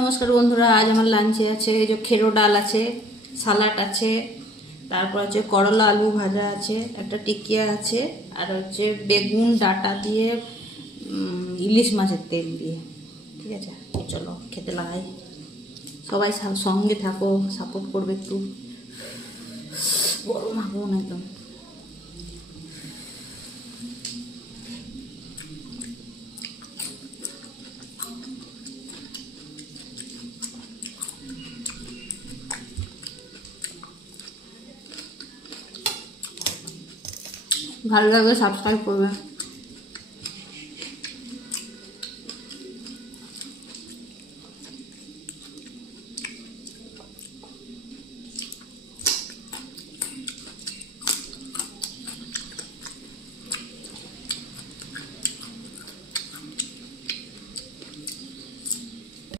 নমস্কার বন্ধুরা, আজ আমার লাঞ্চে আছে, এই যে খেরো ডাল আছে, সালাড আছে, তারপর হচ্ছে করলা আলু ভাজা আছে, একটা টিকিয়া আছে, আর হচ্ছে বেগুন, ডাটা দিয়ে ইলিশ মাছের তেল দিয়ে। ঠিক আছে? চলো, খেতে লাগাই। সবাই সঙ্গে থাকো সাপোর্ট করবে একটু। গরম আগুন একদম। ভালো লাগলে সাবস্ক্রাইব করবে